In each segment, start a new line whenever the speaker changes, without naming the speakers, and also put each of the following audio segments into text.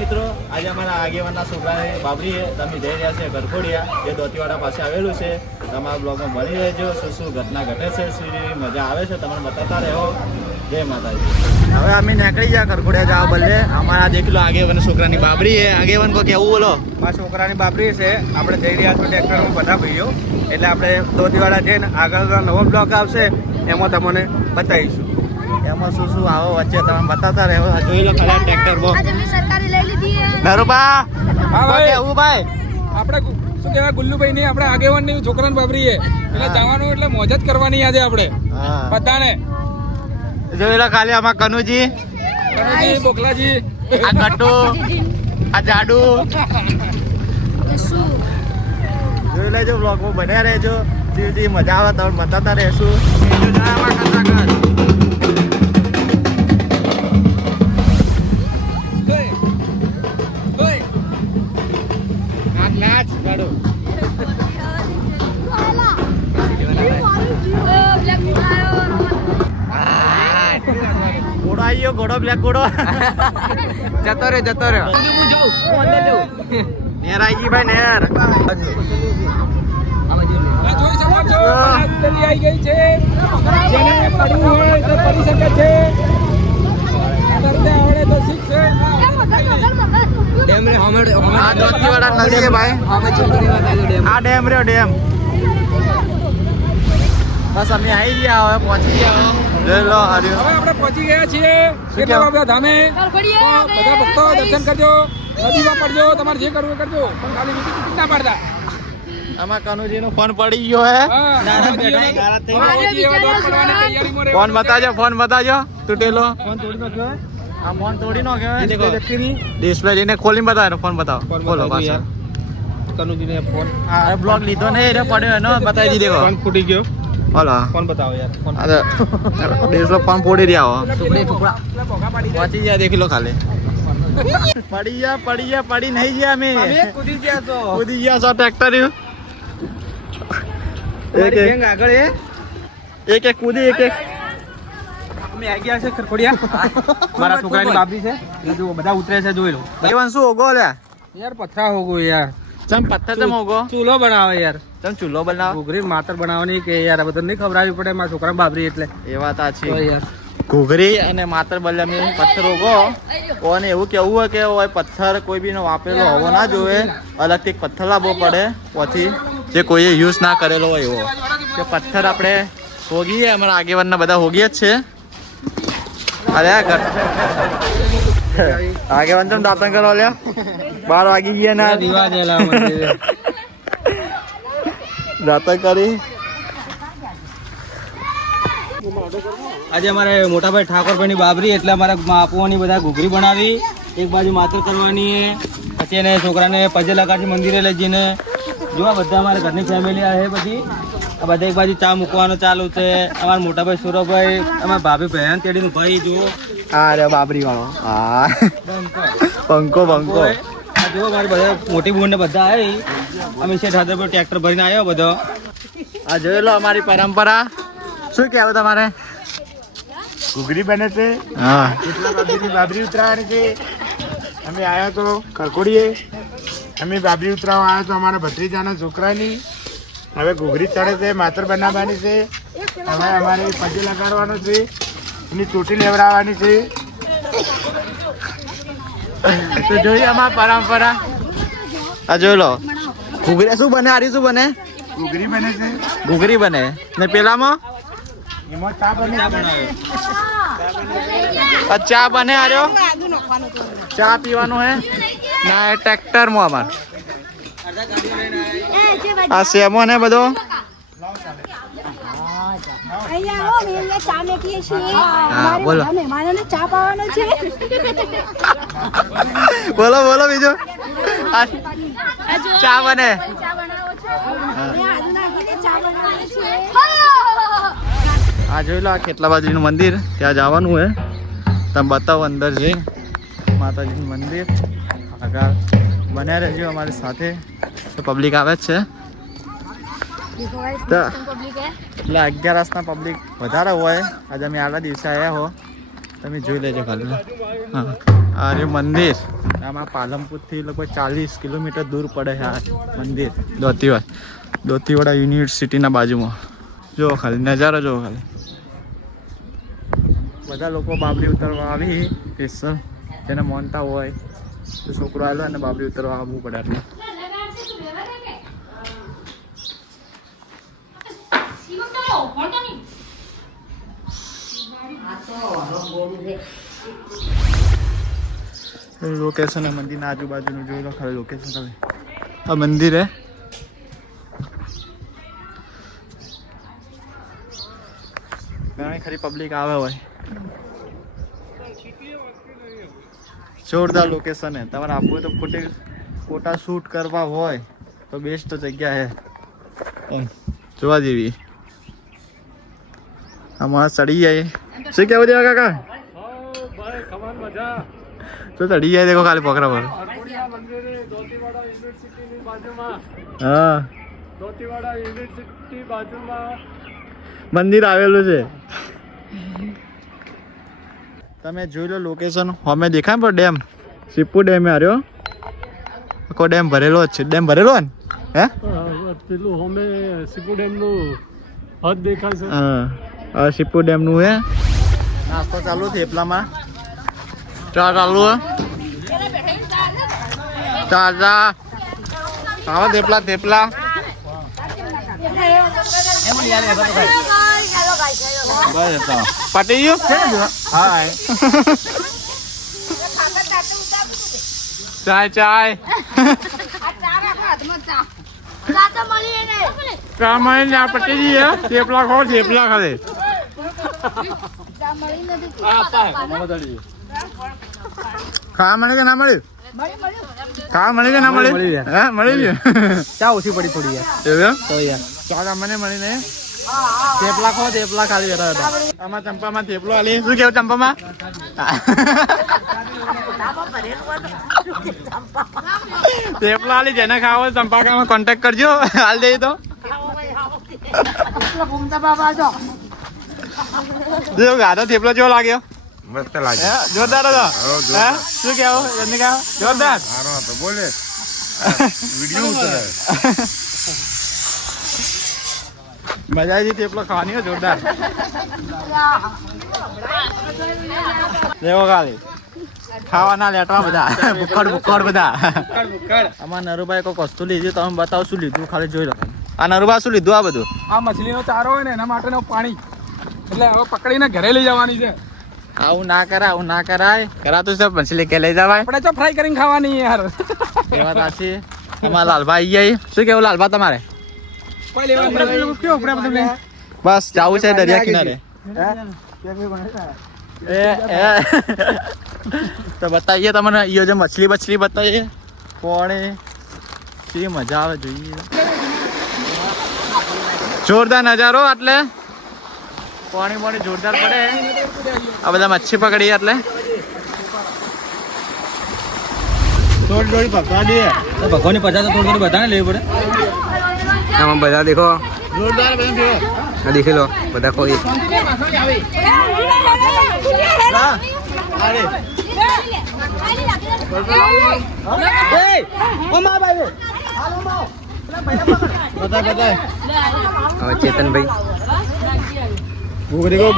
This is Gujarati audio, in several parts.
મિત્રો આજે અમારા આગેવાનના છોકરાને બાબરી છે તમે જઈ રહ્યા છે ગરખોડિયા જે દોતીવાડા પાસે આવેલું છે. તમારા બ્લોગમાં બની રહેજો. શું શું ઘટના ઘટે છે શું મજા આવે છે તમને બતાવતા રહો જય માતાજી. હવે અમે નીકળી ગયા કરખોડિયા જવા બદલે. અમારા દેખલો આગેવાન છોકરાની બાબરી છે. આગેવાન કો કેવું બોલો?
મારા છોકરાની બાબરી છે. આપણે જઈ રહ્યા છો ટ્રેક્ટરમાં બધા ભાઈઓ. એટલે આપણે દોતીવાડા જઈને આગળનો નવો બ્લોક આવશે. એમાં તમને બતાવીશું.
એમાં શું શું આવો વચ્ચે તમે બતાતા રહો આ જોઈ લો ખાલી ટ્રેક્ટર બો નરુબા
હા ભાઈ.
કેવું ભાઈ
આપણે શું કહેવાય ગુલ્લુભાઈ ની આપણે આગેવાનની છોકરાને બાબરી છે એટલે જવાનું એટલે મોજ જ કરવાની આજે આપણે.
હા.
બધાને.
જોઈ લો ખાલી આમાં કનુજી.
કનુજી, બોકલાજી
આ કટુ આ જાડુ. જોઈ લેજો બ્લોગમાં બન્યા રહેજો. જે જે મજા આવે તમે બતાતા રહેશું.
બ્લેક
ઘોડો
જતો રે જતો રે
નેર આવી ગઈ ભાઈ નેર
આ જોઈ શકો છો પતંગલી આવી ગઈ છે. જેને પડવું હોય તો પડી શકે છે. તરતે આવડે તો શીખશે
આ દોતીવાડા નદી છે ભાઈ. આ ડેમ રહ્યો ડેમ. બસ અમે આવી ગયા હવે પહોંચી ગયા લો હર્યો
હવે આપણે પહોંચી ગયા છીએ કેટલા બધા ધામે. બધા ભક્તો દર્શન કરજો નદીમાં પડજો તમારે જે કરવું કરજો. પણ ખાલી બીજી ટિકિટ ના પાડતા.
આમાં કનુજી નો ફોન પડી ગયો હે. ફોન. બતાજો ફોન બતાજો. તૂટેલો.
ફોન તોડી નાખ્યો
આ ફોન તોડી નો કહેવાય
ડિસ્પ્લે
જઈને ખોલીને બતાવો ફોન બતાવો.
ફોન
બોલો
બતાવી
પાછળ
કનુજીને ફોન.
આ બ્લોગ લીધો ને એ પડ્યો એનો બતાવી દીધો
ફોન ફૂટી ગયો.
બોલો
ફોન બતાવો યાર ફોન
અરે ડિસ્પ્લે ફોન ફોડી રહ્યા હો.
ટુકડે ટુકડા. ભોગા પાડી દે.
પહોંચી ગયા દેખી લો ખાલી. પડી ગયા પડી ગયા પડી નહીં ગયા મે
અમે કૂદી ગયા તો
કૂદી ગયા છો ટ્રેક્ટર એક એક.
ગેંગ આગળ એ.
એક એક કૂદી એક એક.
અમે આવી ગયા છે ખરખોડિયા. મારા છોકરાની બાબરી છે. જો બધા ઉતરે છે જોઈ લો.
ભાઈવાન શું ઓગો લ્યા?
યાર પથરા હોગો યાર.
ચમ પથ્થર ચમ ઓગો?
ચૂલો બનાવે યાર.
ચમ ચૂલો બનાવ?
ઘૂઘરી માતર બનાવવાની કે યાર બધું નહીં ખવડાવી પડે મારા છોકરા બાબરી એટલે.
એ વાત આ છે.
યાર.
ઘૂઘરી અને માતર બલ્લે અમે પથ્થર ઓગો. ઓને એવું કેવું હોય કે ઓય પથ્થર કોઈ બી નો વાપરેલો હોવો ના જોવે. અલગથી પથ્થર લાવવો પડે પછી જે કોઈએ યુઝ ના કરેલો હોય એવો. કે પથ્થર આપણે હોગીએ અમારા આગેવાનના બધા હોગીએ જ છે. અરે આગેવાન તમે દાતન કરો લ્યા? બાર વાગી ગયા ના.
મંદિરે
કરી.
આજે અમારે મોટાભાઈ ઠાકોરભાઈની બાબરી એટલે અમારે બાપુઓની બધા ઘૂઘરી બનાવી. એક બાજુ માતર કરવાની પછી એને છોકરાને પજે લગાડી મંદિરે લઈ જઈને. જોવા બધા અમારા ઘરની ફેમિલી આવે પછી આ બધા એક બાજુ ચા મૂકવાનું ચાલુ છે. અમારા મોટાભાઈ સુરભભાઈ અમારા ભાભી બહેન તેડીનું ભાઈ જુઓ.
હા રે બાબરી વાળો હા પંકો પંકો
જુઓ મારી બધા મોટી બુન બધા આવી અમે શેઠ સાથે પર ટ્રેક્ટર ભરીને આવ્યો બધો.
આ જોઈ લો અમારી પરંપરા. શું કહેવું તમારે?
ઘૂઘરી બને છે.
હા.
કેટલા બાબરી ઉતરાવાની છે? અમે આવ્યા તો કરકોડીએ અમે બાબરી ઉતરાવા આવ્યા તો અમારા ભત્રીજાના છોકરાની. હવે ઘૂઘરી ચડે છે માતર બનાવવાની છે. હવે અમારે પગે લગાડવાનો છે. એની ચોટી લેવડાવવાની છે.
તો જોઈએ અમાર પરંપરા. આ જોઈ લો. ઘૂઘરી શું બને? આરી શું બને?
ઘૂઘરી બને છે.
ઘૂઘરી બને. ને પેલામાં?
એમાં ચા બને.
આ ચા બને આર્યો ચા પીવાનું હે? ના ટ્રેક્ટરમાં અમાર. આ સેમો ને બધો? બોલો. બોલો બીજો. ચા બને. આ જોઈ લો આ કેટલા બાજુનું મંદિર. ત્યાં જવાનું હે. તમે બતાવો અંદર જઈ. માતાજીનું મંદિર. આગળ બન્યા રહેજો અમારી સાથે. તો પબ્લિક આવે જ છે. તો એટલે અગિયારસના પબ્લિક વધારે હોય. આજે અમે આગલા દિવસે આવ્યા હો. તમે જોઈ લેજો ખાલી. હા. અરે મંદિર. આમાં પાલનપુરથી લગભગ ચાલીસ કિલોમીટર દૂર પડે છે આ મંદિર. દોતીવાડ. દોતીવાડા યુનિવર્સિટીના બાજુમાં. જુઓ ખાલી નજારો જુઓ ખાલી. બધા લોકો બાબરી ઉતરવા આવી. સ્પેશિયલ જેને માનતા હોય તો છોકરો આવ્યો અને બાબરી ઉતરવા આવવું પડે એટલે. લોકેશન છે મંદિરના આજુબાજુનું, જોઈ લો ખાલી લોકેશન તમે આ મંદિર હે. ઘણી ખરી પબ્લિક આવે હોય. જોરદાર લોકેશન હે. તમારે આપવું હોય તો ફોટે ફોટા શૂટ કરવા હોય તો બેસ્ટ જગ્યા હે. જોવા જેવી. આમાં ચડી જાય શું કેવું દેવા કાકા? તો ચડી જાય દેખો ખાલી પકડા પર. હા. મંદિર આવેલું છે. તમે જોઈ લો લોકેશન અમે દેખાય પણ ડેમ? સિપ્પુ ડેમ હાર્યો આખો ડેમ ભરેલો જ છે. ડેમ ભરેલો ને? હે?
પેલું હોમે સીપુ ડેમનું હદ દેખાય છે.
હા. આ સિપ્પુ ડેમ હે. નાસ્તો ચાલુ થેપલામાં. ચા ચાલુ હે ચા ચા આવો થેપલા થેપલા પટી ગયું હા ચાય ચાય ચા મળી ચા પટી હે થેપલા ખો થેપલા ખાલે ખાવા મળે કે ના મળ્યું ખાવા મળે કે ના મળે?
મળી.
હા મળી ગયું
ચા ઓછી પડી થોડી યાર.
એવું એમ?
તો યાર.
ચાલ મને મળીને થેપલા ખો થેપલા ખાલી બેઠા હતા. આમાં ચંપામાં થેપલો આલી. શું કેવું ચંપામાં? થેપલા આલી જેને ખાવો હોય ચંપાકામાં કોન્ટેક્ટ કરજો. હાલ દઈ તો. જો. ગાધો થેપલો કેવો લાગ્યો.
મસ્ત લાગે.
જોરદાર હતો. હે? શું કેવું રજનીકાંત? જોરદાર?
સારો હતો બોલે. વીડિયો ઉતરે.
મજા આવી થેપલો ખાવાની હો જોરદાર. દેવો ખાલી. ખાવાના લેટવા બધા. ભૂખડ ભૂખડ બધા. આમાં નરુભાઈ કોઈ વસ્તુ લીધી તમે બતાવો શું લીધું ખાલી જોઈ લો. આ નરુભા શું લીધું આ બધું?
આ મછલીનો ચારો હોય ને એના માટેનો પાણી. એટલે હવે પકડીને ઘરે લઈ જવાની છે.
આવું ના કરાય આવું ના કરાય. કરાતું છે મછલી કે લઈ જવાય?
આપણે તો ફ્રાય કરીને ખાવાની યાર.
એ વાત સાચી. એમાં લાલભા આવી શું કેવું લાલભા તમારે? બસ જવું છે દરિયા કિનારે. તો બતાવીએ તમને ઈયો જે મછલી બછલી બતાવીએ. કોણે? કેવી મજા આવે જોઈએ. જોરદાર નજારો એટલે પાણી પાણી જોરદાર પડે આ બધા મચ્છી પકડી એટલે થોડી થોડી પકવા દઈએ
તો ભગવાનની પચાસ તો થોડી થોડી બધાને લેવી પડે
આમાં બધા દેખો
જોરદાર બધા જોયો
આ દેખી લો બધા કોઈ
હા અરે ભૂગરી ગો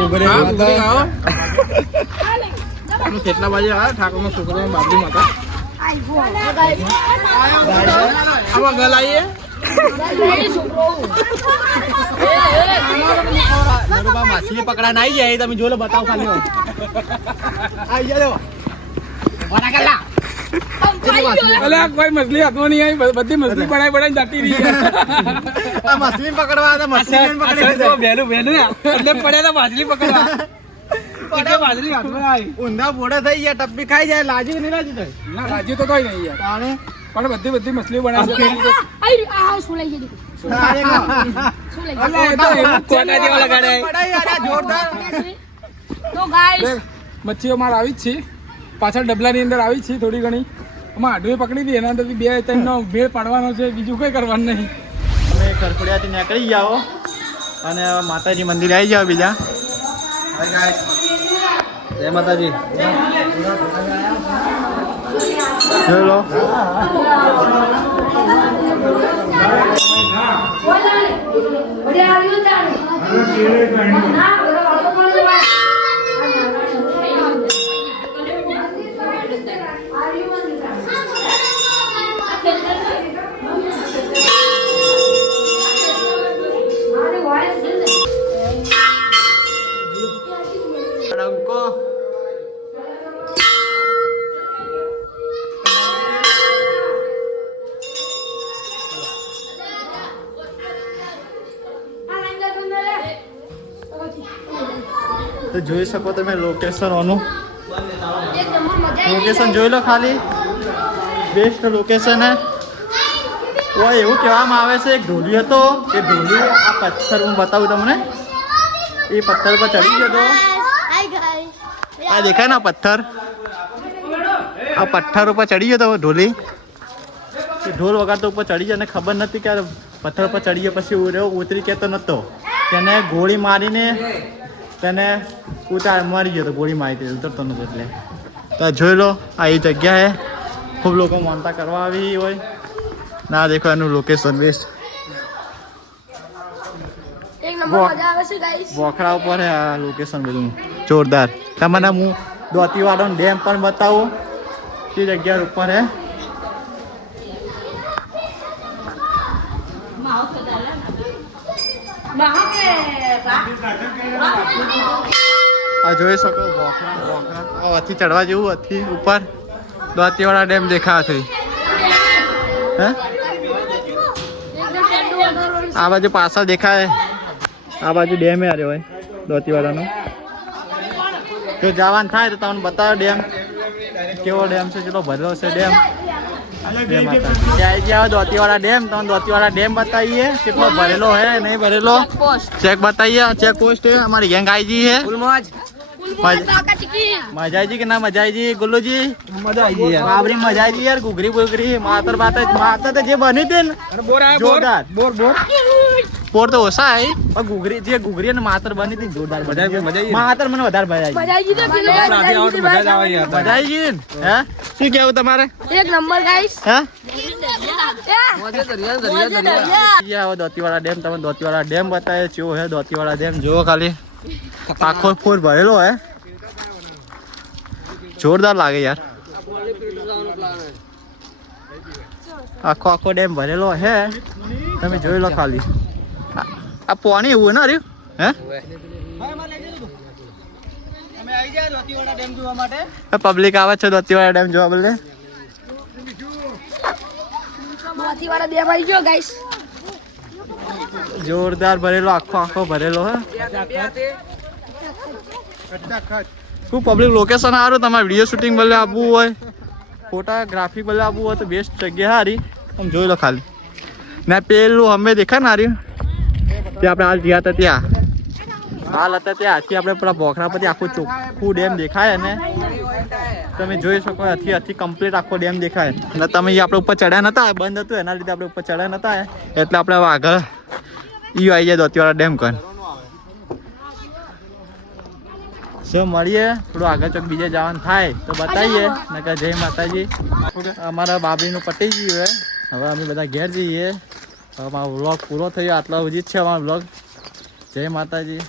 કેટલા વાગે આવ્યા? ઠાકોરનો છોકરો બાબરી માતા. આમાં ગલ આવીએ. માછલી પકડા ના આવી જાય તમે જો લો બતાવો ખાલી. આવી જાય
અલે આ કોઈ મછલી હાથમાં નહીં આવી બધી મછલી પડાઈ પડાઈ જતી રહી
આ મછલી પકડવા હતા મછલી પકડી
વહેલું વહેલું એટલે પડ્યા તો માછલી પકડવા.
ઊંધા બોડા થઈ ગયા ટપ્પી ખાઈ જાય લાજી નહીં લાજી થાય?
ના તો કોઈ નહીં યાર. પણ બધી બધી મછલી બનાવી તો
જોરદાર.
તો ગાઈસ
મચ્છીઓ માર આવી જ છે. પાછળ ડબલાની અંદર આવી છે થોડી ઘણી આમાં આડવી પકડી હતી એના અંદરથી બે ત્રણ નો ભેળ પાડવાનો છે બીજું કંઈ કરવાનું નહીં
તમે ખરખોડિયાથી નીકળી જાઓ અને માતાજી મંદિરે આવી જાઓ બીજા
જય માતાજી
જોઈ લો તો જોઈ શકો તમે લોકેશન ઓનું લોકેશન જોઈ લો ખાલી. બેસ્ટ લોકેશન હે. ઓય, એવું કહેવામાં આવે છે, એક ઢોલી હતો. એ ઢોલી આ પથ્થર, હું બતાવું તમને. એ પથ્થર પર ચડી ગયો હતો. આ દેખાય ને પથ્થર? આ પથ્થર ઉપર ચડી ગયો હતો ઢોલી. ઢોલ વગાડતો ઉપર ચડી જાય અને ખબર નથી કે પથ્થર પર ચડી ગયો પછી ઉતરી કહેતો નહોતો. તેને ગોળી મારીને તેને ઉતાર મરી ગયો તો ગોળી મારી હતી ઉતરતો નતો એટલે. તો જોઈ લો આ એ જગ્યા હે. ખૂબ લોકો માનતા કરવા આવી હોય. ના દેખો એનું લોકેશન બેસ્ટ બોખડા ઉપર હે આ લોકેશન બધું. જોરદાર. તમને હું દોતીવાડો ડેમ પણ બતાવું. તે જગ્યા ઉપર હે. આ જોઈ શકો બોખરા બોખરા આ ચડવા જેવું અથી ઉપર. દોતીવાડા ડેમ દેખાય થઈ હે? આ બાજુ પાછળ દેખાય. આ બાજુ ડેમ આવ્યો હોય દોતીવાડાનો જો જવાનું થાય તો તમને બતાવો ડેમ. કેવો ડેમ છે ચલો ભરેલો છે ડેમ. જય જય દોતીવાડા ડેમ. તમને દોતીવાડા ડેમ બતાવીએ. કેટલો ભરેલો હે નહીં ભરેલો? ચેક બતાવીએ. ચેક પોસ્ટ હે અમારી ગેંગ આવી ગઈ હે મજા. મજા આવી કે ના મજા આવી જી ગુલ્લુજી?
મજા આવી ગઈ
બાબરી મજા આવી યાર ઘૂઘરી બુઘરી માતર બાતર માતર જે બની
આ
જોરદાર.
બોર બોર.
પોર તો ઓછા આવી પણ ઘૂઘરી જે ઘૂઘરી અને માતર બની હતી જોરદાર
મજા આવી, મજા આવી.
માતર મને વધારે મજા આવી
મજા આવી
મજા જ યાર
મજા આવી ગઈ ને? હે? શું કેવું તમારે?
એક નંબર ગાઈસ
હે?
મોજે દરિયા દરિયા દરિયા.
અહીંયા આવો દોતીવાડા ડેમ તમે દોતીવાડા ડેમ બતાવે કેવો હે દોતીવાડા ડેમ. જુઓ ખાલી. આખો ફૂલ ભરેલો હે. જોરદાર લાગે યાર. આખો આખો ડેમ ભરેલો હે. તમે જોઈ લો ખાલી. આ- પાણી એવું ના રહ્યું હે? પબ્લિક આવે છે દોતીવાડા ડેમ જોવા
બોલે ગાઈસ
જોરદાર ભરેલો આખો આખો ભરેલો હે. શું પબ્લિક લોકેશન સારું? તમારે વીડિયો શૂટિંગ બદલે આપવું હોય. ફોટોગ્રાફી બદલે આપવું હોય તો બેસ્ટ જગ્યા સારી. તમે જોઈ લો ખાલી. ને પેલું અમે દેખાય ને હાર્યું તે આપણે હાલ ગયા હતા ત્યાં. હાલ હતા ત્યાં. આથી આપણે પેલા બોખરા પરથી આખું ચોખ્ખું ડેમ દેખાય ને તમે જોઈ શકો આથી આથી કમ્પ્લીટ આખો ડેમ દેખાય. અને તમે આપણે ઉપર ચડ્યા નતા બંધ હતું, એના લીધે આપણે ઉપર ચડ્યા નતા, એટલે આપણે આગળ ઈ આવી જાય દોતીવાળા ડેમ કર જો મળીએ, થોડું આગળ ચોક બીજે જવાનું થાય, તો બતાવીએ. નકર જય માતાજી. અમારા બાબરીનું પટી ગયું હવે અમે બધા ઘેર જઈએ. હવે અમારો વ્લોગ પૂરો થયો. આટલા સુધી જ છે અમારો વ્લોગ જય માતાજી.